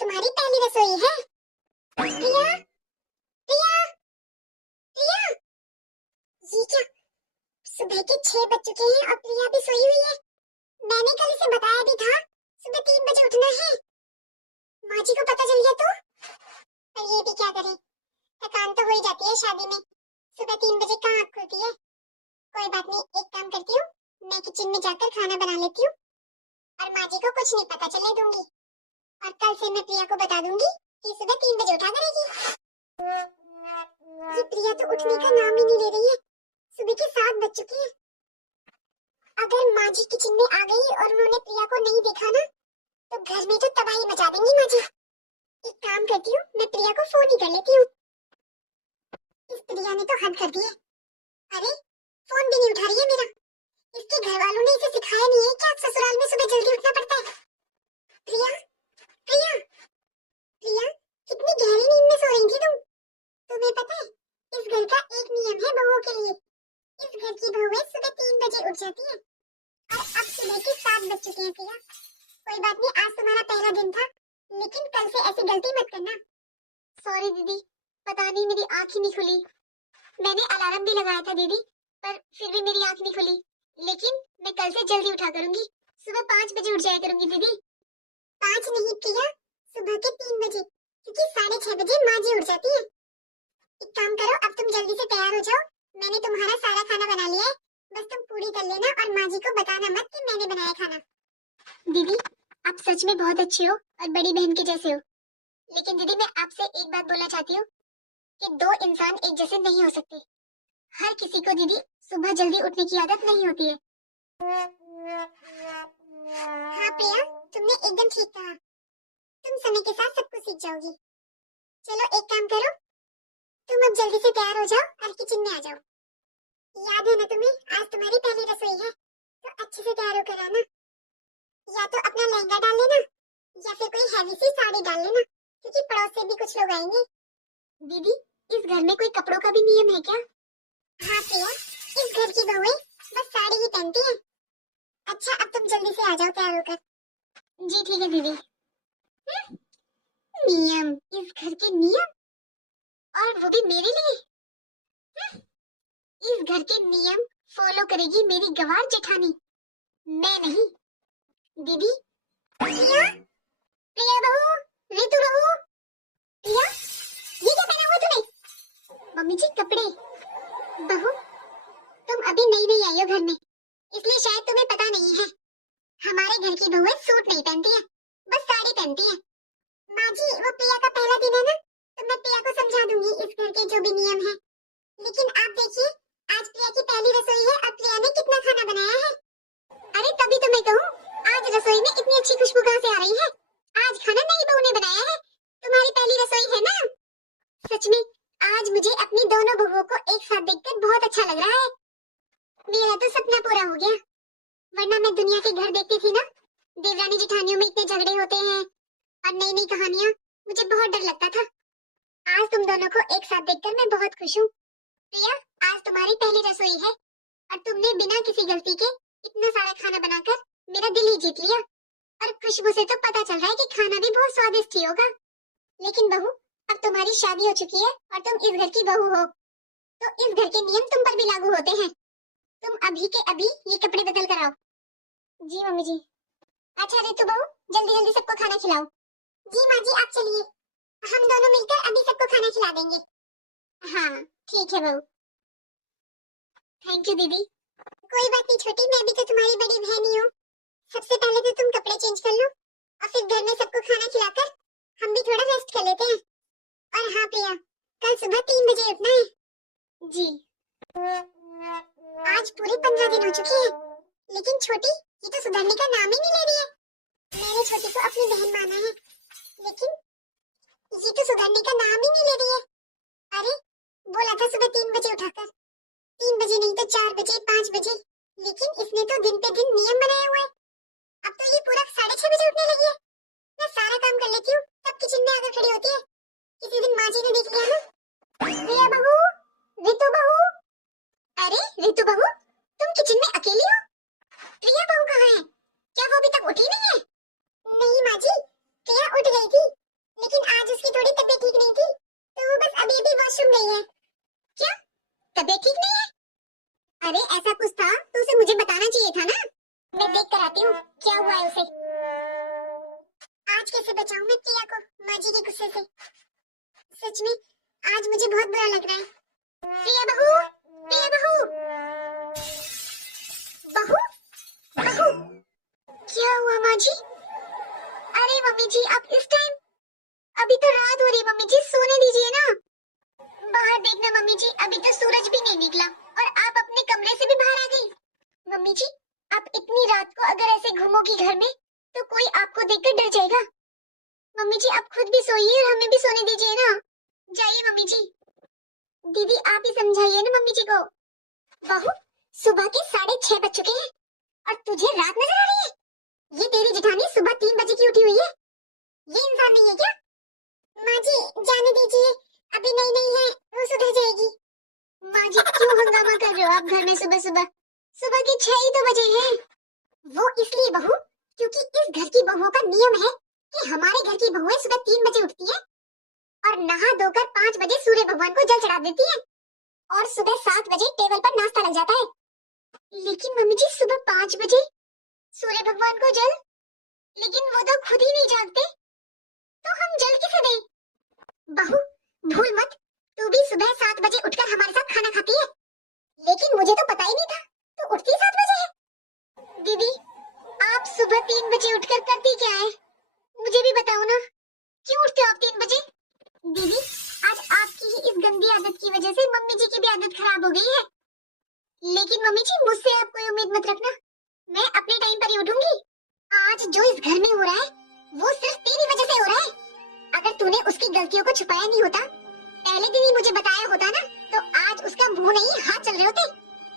तुम्हारी पहली रसोई है। प्रिया, प्रिया, प्रिया, ये क्या? सुबह के 6 बज चुके हैं और प्रिया भी सोई हुई है। मैंने कल इसे बताया भी था सुबह 3 बजे उठना है। माँ जी को पता चल गया तो? पर ये भी क्या करे, थकान तो हो ही जाती है शादी में। सुबह 3 बजे कहाँ आँख खुलती है। कोई बात नहीं, एक काम करती हूँ, मैं किचन में जाकर खाना बना लेती हूँ और माँ जी को कुछ नहीं पता चलने दूंगी। और कल से मैं प्रिया को बता दूंगी कि सुबह 3 बजे उठा करेगी। ये प्रिया तो उठने का नाम ही नहीं ले रही है। सुबह के 7 बज चुके हैं। अगर माँ जी किचन में आ गई और उन्होंने प्रिया को नहीं देखा ना, तो घर में तो तबाही मचा देंगी माँ जी। एक काम करती हूँ, मैं प्रिया को फोन ही कर लेती हूँ। इस प्रिया ने तो हद कर दी है। अरे फोन भी नहीं उठा रही है मेरा। इसके घर वालों ने इसे सिखाया नहीं है कि ससुराल में सुबह जल्दी उठना पड़ता है। प्रिया, प्रिया, प्रिया, कितनी गहरी नींद में सो रही थी तुम? तुम्हें पता है, इस घर का एक नियम है बहुओं के लिए। इस घर की बहुएं सुबह 3 बजे उठ जाती हैं और अब सुबह के 7 बज चुके हैं। प्रिया, कोई बात नहीं, आज तुम्हारा पहला दिन था, लेकिन कल से ऐसी गलती मत करना। सॉरी दीदी, पता नहीं मेरी आँख ही नहीं खुली। मैंने अलार्म भी लगाया था दीदी, पर फिर भी मेरी आँख नहीं खुली। लेकिन मैं कल से जल्दी उठा करूंगी, सुबह 5 बजे उठ जाया करूंगी दीदी। 5 नहीं प्रिया, सुबह के 3 बजे, क्योंकि 6:30 बजे माँ जी उठ जाती है। एक काम करो, अब तुम जल्दी से तैयार हो जाओ। मैंने तुम्हारा सारा खाना बना लिया है, बस तुम पूरी कर लेना और माँ जी को बताना मत कि मैंने बनाया खाना। दीदी, आप सच में बहुत अच्छी हो और बड़ी बहन के जैसे हो। लेकिन दीदी, मैं आपसे एक बात बोलना चाहती हूँ कि 2 इंसान एक जैसे नहीं हो सकते। हर किसी को दीदी सुबह जल्दी उठने की आदत नहीं होती है। हाँ प्रिया, तुमने एकदम ठीक कहा। तुम समय के साथ सब कुछ सीख जाओगी। चलो एक काम करो, तुम अब जल्दी से तैयार हो जाओ और किचन में आ जाओ। याद है ना तुम्हें, आज तुम्हारी पहली रसोई है, तो अच्छे से तैयार होकर आना। या तो अपना लहंगा डाल लेना या फिर कोई हैवी सी साड़ी डाल लेना, क्योंकि पड़ोस से भी कुछ लोग आएंगे। दीदी, इस घर में कोई कपड़ों का भी नियम है क्या? हाँ प्रिया, इस घर की बहुएं बस साड़ी ही पहनती हैं। अच्छा, अब तुम जल्दी से आ जाओ तैयार होकर। जी ठीक है दीदी। नियम, इस घर के नियम, और वो भी मेरे लिए। इस घर के नियम फॉलो करेगी मेरी गवार जेठानी, मैं नहीं। दीदी, प्रिया, प्रिया बहू, ऋतु बहू, प्रिया, ये क्या पहना हुआ तूने? मम्मी जी, कपड़े। बहू, तुम अभी नई नई आई हो घर में, इसलिए शायद तुम्हें पता नहीं है। हमारे घर की बहुएं सूट नहीं पहनती है, बस साड़ी पहनती है। माँ जी, वो प्रिया का पहला दिन है ना, तो मैं प्रिया को समझा दूंगी इस घर के जो भी नियम है। लेकिन आप देखिए, आज प्रिया की पहली रसोई है और प्रिया ने कितना खाना बनाया है। अरे तभी तो मैं कहूँ, आज रसोई में इतनी अच्छी खुशबू कहाँ से आ रही है? आज खाना नई बहू ने बनाया है, तुम्हारी पहली रसोई है ना। सच में आज मुझे अपनी दोनों बहुओं को एक साथ देखकर बहुत अच्छा लग रहा है। मेरा तो सपना पूरा हो गया। वरना मैं दुनिया के घर देखती थी ना, देवरानी जेठानियों में इतने झगड़े होते हैं और नई नई कहानियाँ, मुझे बहुत डर लगता था। आज तुम दोनों को एक साथ देखकर मैं बहुत खुश हूँ। प्रिया, आज तुम्हारी पहली रसोई है और तुमने बिना किसी गलती के इतना सारा खाना बनाकर मेरा दिल ही जीत लिया। और खुशबू से तो पता चल रहा है कि खाना भी बहुत स्वादिष्ट ही होगा। लेकिन बहू, अब तुम्हारी शादी हो चुकी है और तुम इस घर की बहू हो, तो इस घर के नियम तुम पर भी लागू होते हैं। तुम अभी के अभी ये कपड़े बदल कर आओ। जी मम्मी जी। अच्छा ऋतु बहू, जल्दी जल्दी सबको खाना खिलाओ। जी माँ जी, आप चलिए, हम दोनों मिलकर अभी सबको खाना खिला देंगे। हाँ ठीक है बहू। थैंक यू दीदी। कोई बात नहीं छोटी, मैं भी तो तुम्हारी बड़ी बहन ही हूँ। सबसे पहले तो तुम कपड़े चेंज कर लो और फिर घर में सबको खाना खिलाकर हम भी थोड़ा रेस्ट कर लेते हैं। और हाँ प्रिया, कल सुबह 3 बजे उठना है। जी। आज पूरे 15 दिन हो चुके हैं, लेकिन छोटी ये तो सुधरने का नाम ही नहीं ले रही है। मैंने छोटी को अपनी बहन माना है, लेकिन ये तो सुधरने का नाम ही नहीं ले रही है। अरे बोला था सुबह 3 बजे उठाकर, 3 बजे नहीं तो 4 बजे, 5 बजे, लेकिन इसने तो दिन पे दिन नियम बनाया हुआ है। अब तो ये पूरा 6:30 बजे उठने लगी है। मैं सारा काम कर लेती हूँ, तब किचन में आकर खड़ी होती है। किसी दिन माँ जी ने देख लिया ना। प्रिया बहू, ऋतु बहू। अरे ऋतु बहू, तुम किचन में अकेली हो? प्रिया बहू कहाँ है? क्या वो अभी तक उठी नहीं है? नहीं माँ जी, प्रिया उठ गई थी, आज कैसे बचाऊं मैं प्रिया को माँ जी के गुस्से से। सच में आज मुझे बहुत बुरा लग रहा है। प्रिया बहू, प्रिया बहू, बहू, बहू, क्या हुआ माँ जी? अरे मम्मी जी आप इस टाइम, अभी तो रात हो रही है मम्मी जी, सोने दीजिए ना। बाहर देखना मम्मी जी, अभी तो सूरज भी नहीं निकला और आप अपने कमरे से भी बाहर आ गई। मम्मी जी आप इतनी रात को अगर ऐसे घूमोगी घर में तो कोई आपको देखकर डर जाएगा। मम्मी जी आप खुद भी सोइए और हमें भी सोने दीजिए ना। जाइए मम्मी जी। दीदी आप ही समझाइए ना मम्मी जी को। बहू सुबह के 6:30 बज चुके हैं और तुझे रात नजर आ रही है? ये तेरी जेठानी सुबह 3 बजे की उठी हुई है, ये इंसान नहीं है क्या? माँ जी जाने दीजिए, अभी नई नई है, वो सुधर जाएगी। माँ जी क्यों हंगामा कर रहे हो आप घर में सुबह सुबह? सुबह के 6 ही तो बजे हैं। वो इसलिए बहू क्योंकि इस घर की बहुओं का नियम है कि हमारे घर की बहुएं सुबह 3 बजे उठती है और नहा धोकर 5 बजे सूर्य भगवान को जल चढ़ा देती है और सुबह 7 बजे टेबल पर नाश्ता लग जाता है। लेकिन मम्मी जी सुबह 5 बजे सूर्य भगवान को जल, लेकिन वो तो खुद ही नहीं जागते, तो हम जल किसे दें? बहू भूल मत, तू भी सुबह 7 बजे उठकर हमारे साथ खाना खाती है। लेकिन मुझे तो पता ही नहीं था तू उठती 7 बजे है। दीदी आप सुबह 3 बजे उठकर करती क्या है? मुझे भी बताओ ना, क्यों उठते हो आप 3 बजे? दीदी आज आपकी ही इस गंदी आदत की वजह से मम्मी जी की भी आदत खराब हो गई है। लेकिन मम्मी जी मुझसे आप कोई उम्मीद मत रखना, मैं अपने टाइम पर ही उठूंगी। आज जो इस घर में हो रहा है वो सिर्फ तेरी वजह से हो रहा है। अगर तूने उसकी गलतियों को छुपाया नहीं होता, पहले दिन ही मुझे बताया होता ना, तो आज उसका मुंह नहीं हाथ चल रहे होते।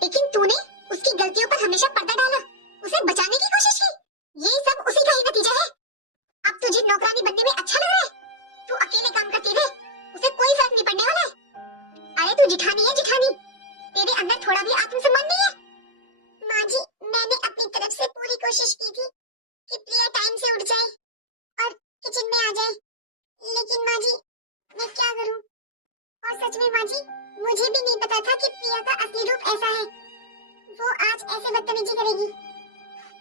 लेकिन तूने उसकी गलतियों पर हमेशा पर्दा डाला, उसे बचाने की कोशिश की। ये सब उसी का ही नतीजा है। अब तुझे नौकरानी बनने में अच्छा लग रहा है? तू अकेले काम करती रहे, उसे कोई फर्क नहीं पड़ने वाला है। अरे तू जिठानी है जिठानी, तेरे अंदर थोड़ा भी आत्मसम्मान नहीं है। माँ जी मैंने अपनी तरफ से पूरी कोशिश की थी कि प्रिया टाइम से उठ जाए और किचन में आ जाए, लेकिन माँ जी मैं क्या करूँ? और सच में माँ जी मुझे भी नहीं पता था कि प्रिया का असली रूप ऐसा है। वो आज ऐसे बदतमीजी करेगी।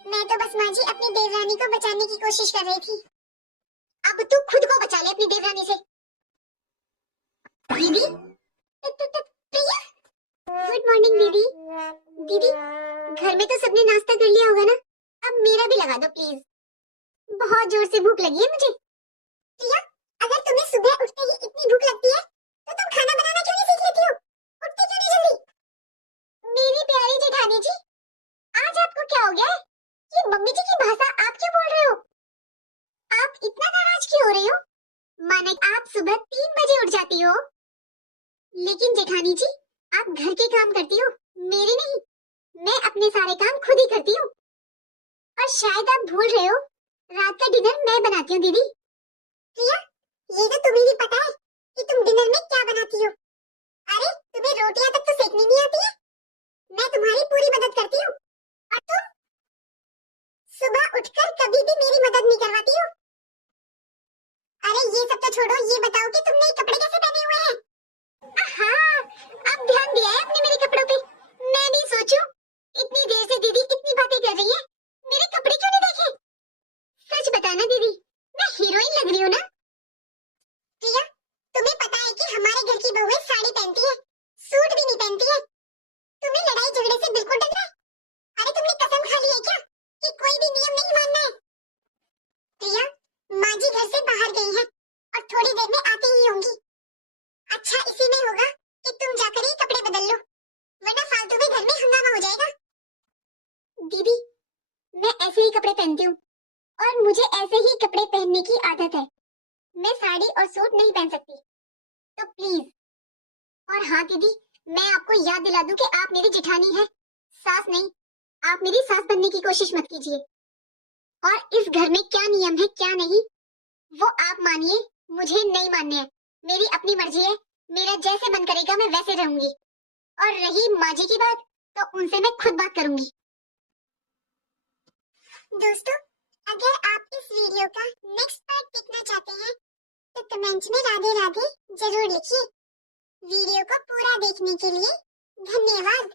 मैं तो बस माँ जी अपनी देवरानी को बचाने की कोशिश कर रही थी। अब तू खुद को बचा ले अपनी देवरानी से। दीदी प्रिया, गुड मॉर्निंग दीदी। दीदी घर में तो सबने नाश्ता कर लिया होगा ना, अब मेरा भी लगा दो प्लीज, बहुत जोर से भूख लगी है मुझे। प्रिया अगर तुम्हें सुबह उठते ही इतनी भूख लगती है तो तुम खाना बनाना क्यों नहीं सीख लेती हो? उठती क्यों नहीं जल्दी? मेरी प्यारी जेठानी जी आज आपको क्या हो गया है? ये मम्मी जी की भाषा आप क्यों बोल रहे हो? आप इतना नाराज क्यों हो रही हो? माना आप सुबह 3 बजे उठ जाती हो, लेकिन जेठानी जी आप घर के काम करती हो, मेरे नहीं। मैं अपने सारे काम खुद ही करती हूँ। और शायद आप भूल रहे हो रात का डिनर मैं बनाती हूँ दीदी। प्रिया ये तो तुम्हें भी पता है कि तुम डिनर में क्या बनाती हो। अरे तुम्हें रोटियां तक तो सेकनी नहीं आती है। मैं तुम्हारी पूरी मदद करती हूँ और तुम सुबह उठकर कभी भी मेरी मदद नहीं करवाती हो। अरे ये सब तो छोड़ो, ये बताओ कि तुमने ये कपड़े कैसे पहने हुए हैं? हाँ अब ध्यान दिया है आपने मेरे कपड़ों पे। मैं भी सोचूं इतनी देर से दीदी इतनी बातें कर रही है, मेरे कपड़े क्यों नहीं देखे? सच बताना दीदी मैं हीरोइन लग रही हूँ ना? प्रिया तुम्हें पता है कि हमारे घर की बहुएं साड़ी पहनती है, सूट भी नहीं पहनती है। तुम्हें लड़ाई झगड़े से बिल्कुल डर है? अरे तुमने कसम खा ली है क्या कि कोई भी नियम नहीं मानना है? प्रिया माँ जी घर से बाहर गई है और थोड़ी देर में आते ही होंगी। अच्छा इसी में होगा कि तुम जाकर ही कपड़े बदल लो, वरना फालतू में घर में हंगामा हो जाएगा। दीदी मैं ऐसे ही कपड़े पहनती हूँ और मुझे ऐसे ही कपड़े पहनने की आदत है। मैं साड़ी और सूट नहीं पहन सकती, तो प्लीज। और हाँ दीदी मैं आपको याद दिला दूं कि आप मेरी जेठानी हैं, सास नहीं। आप मेरी सास बनने की कोशिश मत कीजिए। और इस घर में क्या नियम है क्या नहीं वो आप मानिए, मुझे नहीं मानने हैं। मेरी अपनी मर्जी है, मेरा जैसे मन करेगा मैं वैसे रहूंगी। और रही माँ जी की बात तो उनसे मैं खुद बात करूंगी। दोस्तों अगर आप इस वीडियो का नेक्स्ट पार्ट देखना चाहते हैं तो कमेंट में राधे राधे जरूर लिखिए। वीडियो को पूरा देखने के लिए धन्यवाद।